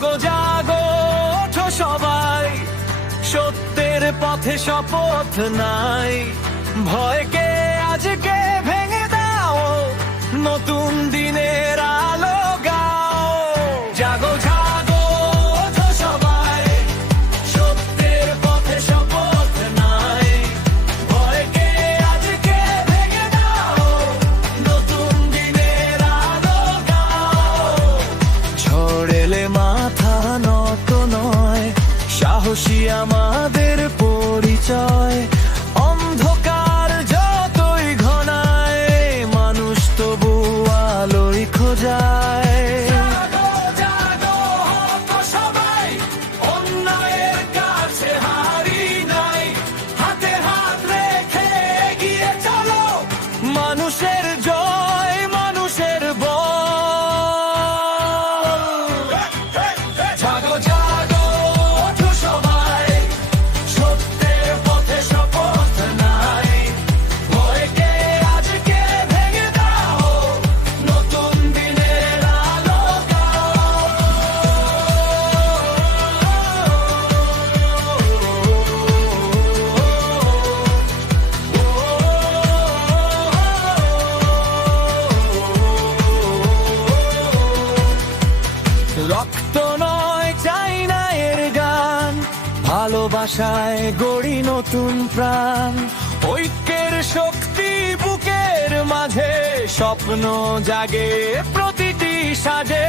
জাগো জাগো ওঠো সবাই, সত্যের পথে শপথ নাই। ভয়কে আজকে ভেঙে দাও, নতুন দিনের আলো গাও। জাগো জাগো ওঠো সবাই, সত্যের পথে শপথ নাই। ভয়কে আজকে ভেঙে দাও, নতুন দিনের আলো গাও। ঝড় এলে মাথা নত নয়, সাহসী আমাদের পরিচয়। অন্ধকার যতই ঘনায়, মানুষ তবু আলোয় খোঁজায়। জাগো জাগো ওঠো সবাই, অন্যায়ের কাছে হারি নাই। হাতে হাত রেখে এগিয়ে চলো, মানুষের জয় মানুষের বল। জাগো জাগো ওঠো সবাই, সত্যের পথে শপথ নাই। ভয়কে আজকে ভেঙে দাও, নতুন দিনের আলো গাও। রক্ত নয় চাই না এর গান, ভালোবাসায় গড়ি নতুন প্রাণ। ঐক্যের শক্তি বুকের মাঝে, স্বপ্ন জাগে প্রতিটি সাজে।